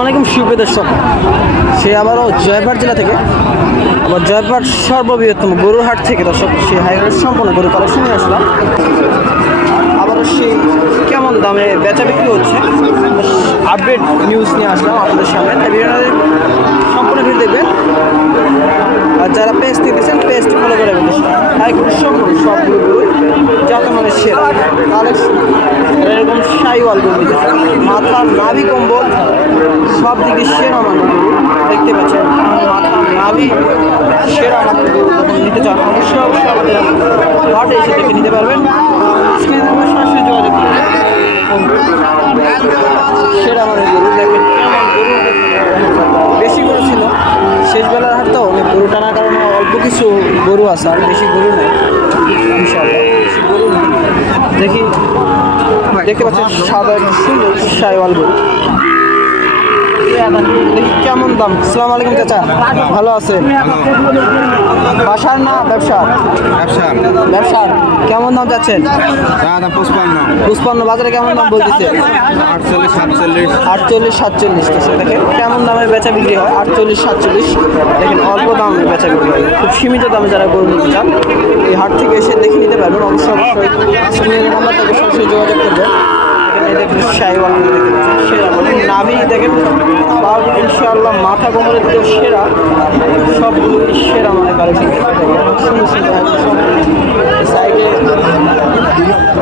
আসসালামু আলাইকুম সুপ্রিয় দর্শক, সে আবারও জয়পুর জেলা থেকে আবার জয়পুর সর্ববৃহত্তম গরুর হাট থেকে দর্শক সে হাইব্রিড সম্পূর্ণ গরু কালেকশন নিয়ে আসলাম। আবারও সেই কেমন দামে বেচা বিক্রি হচ্ছে আপডেট নিউজ নিয়ে আসলাম আপনাদের সামনে। তাই ভিডিওটি সম্পূর্ণ ভিডিও দেখবেন, আর যারা পেজ দিতেছেন পেজটি ফলো করে রাখবেন। হাইব্রিড সম্পূর্ণ সবগুলো গরু যত মানে সেরা কালেকশন, এরকম সাইওয়াল গরু মাথা নাভি কম্বল সব দিকে সেরা মানে দেখতে পাচ্ছেন। মাথা নাভি সেরা মানে নিতে চান অবশ্যই আমাদের ঘাটে এসে দেখে নিতে পারবেন। স্ক্রিনে সরাসরি যোগাযোগ করবেন। সেরা মানে গরু দেখেন কেমন গরু বেশি গরু ছিল শেষ বেলার হাট, তো অনেক গরু টানার কারণে অল্প কিছু গরু আছে, আর বেশি গরু নেই। ইনশাআল্লাহ বেশি গরু নেই। দেখি দেখতে পাচ্ছেন সাদা সুন্দর সাইওয়াল গরু। দেখি কেমন দাম। আসসালামু আলাইকুম চাচা, ভালো আছেন? বাসার না ব্যবসার? ব্যবসার। কেমন দাম যাচ্ছেন? 55 বাজারে কেমন দাম বলতেছে? 48-47। দেখেন কেমন দামে বেচা বিক্রি হয়, 48-47। দেখেন অল্প দামে বেচা বিক্রি হয়, খুব সীমিত দামে যারা গরু নিতে চান এই হাট থেকে এসে দেখে নিতে পারবেন। অবশ্যই স্ক্রিনের নাম্বার থেকে সরাসরি যোগাযোগ করবেন। দেখেন সাইওয়াল দেখতে পাচ্ছেন সেরা মানে নাভি দেখেন ইনশাআল্লাহ মাথা কোমরের দিকেও সেরা, সবগুলো সেরা মানে কালেকশন। সাইডে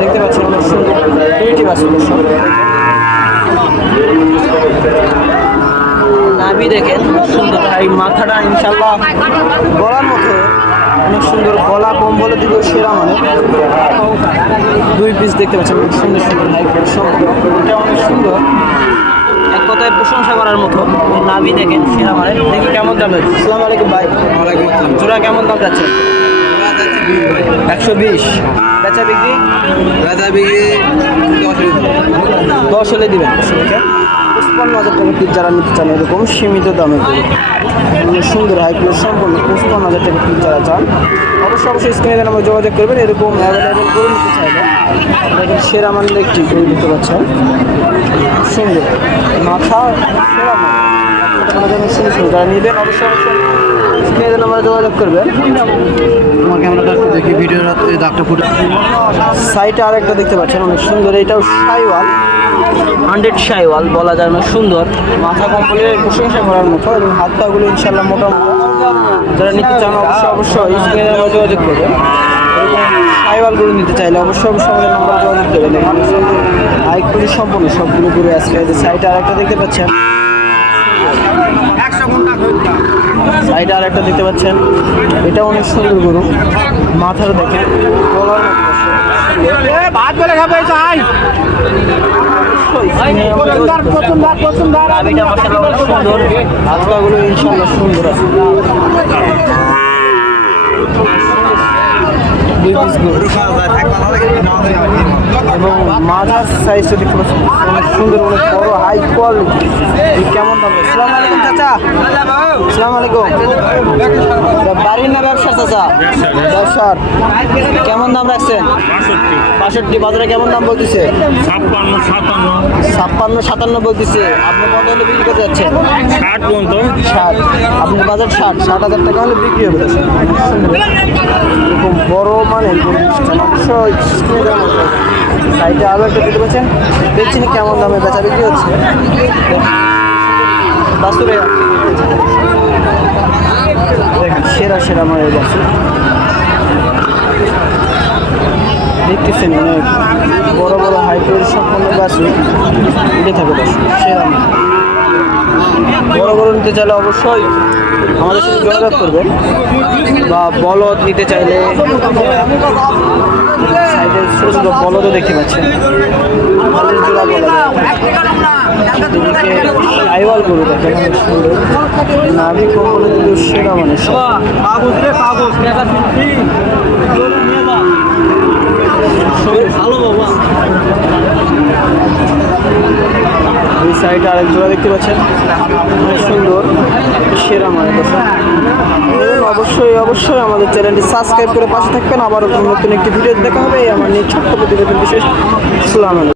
দেখতে পাচ্ছেন অনেক সুন্দর ক্রিয়েটিভ আছে দর্শক। নাভি দেখেন সুন্দর, এই মাথাটা ইনশাআল্লাহ গলার মতো অনেক সুন্দর, গলা কম্বলের দিকেও সেরা মানে 2 পিস দেখতে পাচ্ছেন সুন্দর সুন্দর হাইব্রিড সম্পূর্ণ। এটা অনেক সুন্দর, এক কথায় প্রশংসা করার মতো। নাভি দেখেন সেরা মানে। দেখি কেমন দাম যাচ্ছে। আসসালামু আলাইকুম ভাই। ওয়ালাইকুম আসসালাম। জোড়া কেমন দাম যাচ্ছে? 120। বেচা বিক্রি 10 হলে দিবেন। 55,000 টাকা পিস যারা নিতে চান এরকম সীমিত দামে সুন্দর হাইপ্রিড সম্পূর্ণ 55,000 টাকা পিস যারা চান অবশ্যই স্ক্রিনে নাম্বার যোগাযোগ করবেন। এরকম অ্যাভেলেবেল করে নিতে চাইবেন দেখেন সেরা মানের একটি গরু দিতে পারছেন সুন্দর মাথা সেরা মান। সুন্দর যারা নেবেন অবশ্যই স্ক্রিনে নাম্বার যোগাযোগ করবেন। আমার ক্যামেরাটা দেখি ভিডিওর দাগটা ফুটে। সাইটে আরেকটা দেখতে পাচ্ছেন অনেক সুন্দর, এটাও সাইওয়াল 100 সাইওয়াল বলা যায় না, সুন্দর মাথা কম্বলের প্রশংসা করার মতো এবং হাত পাগুলো ইনশাল্লাহ মোটা মোটা। যারা নিতে চান অবশ্যই স্ক্রিনে যোগাযোগ করবেন। সাইওয়াল গরু নিতে চাইলে অবশ্যই আমাদের নাম্বার যোগাযোগ করবেন। হাইকুলি সম্পূর্ণ সবগুলো গরু আজকে সাইটে আরেকটা দেখতে পাচ্ছেন, সাইডে আরেকটা দেখতে পাচ্ছেন এটা অনেক সুন্দর গরু। মাথার দেখেন গলার সুন্দর, হাত পাগুলো ইনশাল্লাহ সুন্দর আছে। এবং মাথার সাইজটা দেখতে পাচ্ছেন অনেক সুন্দর, অনেক বড় হাই কোয়ালিটি। কেমন দাম? আসসালামু আলাইকুম চাচা। আসসালামু আলাইকুম। বাড়ির না ব্যবসা চাচা? ব্যবসার। কেমন দাম রাখছেন? 65। বাজারে কেমন দাম বলতেছে? 56-57 বলতেছে। আপনি কত হলে বিক্রি করতে যাচ্ছেন? 60। আপনার বাজার 60,000 টাকা হলে বিক্রি হবে। এরকম বড় মানে সাইডে আরও একটা দিতে পারছেন। দেখছি কেমন দামে বেচা বিক্রি হচ্ছে। বাসুরে সেরা মানে বাসুর দেখতেছেন অনেক বড় বড় হাইব্রিড সম্পন্ন বাসুর উঠে থাকে বাসুর সেরা। বড় বড় নিতে চাইলে অবশ্যই আমাদের সাথে যোগাযোগ করবেন, বা বলদ নিতে চাইলে সাইডের ছোটো ছোটো বলদও দেখতে পাচ্ছেন। ভালের জোড়া বলা যায়। সাইওয়াল গরু দেখেন অনেক সুন্দর, নাভি কম্বলের দিকে সেরা মানে এই সাইডে আরেক জোড়া দেখতে পাচ্ছেন অনেক সুন্দর সেরা মানে কথা। অবশ্যই আমাদের চ্যানেলটি সাবস্ক্রাইব করে পাশে থাকবেন। আবার নতুন একটি ভিডিও দেখা হবে আমার নিয়ে ছোট্ট প্রতিবেদন বিশেষ। আসসালামু আলাইকুম।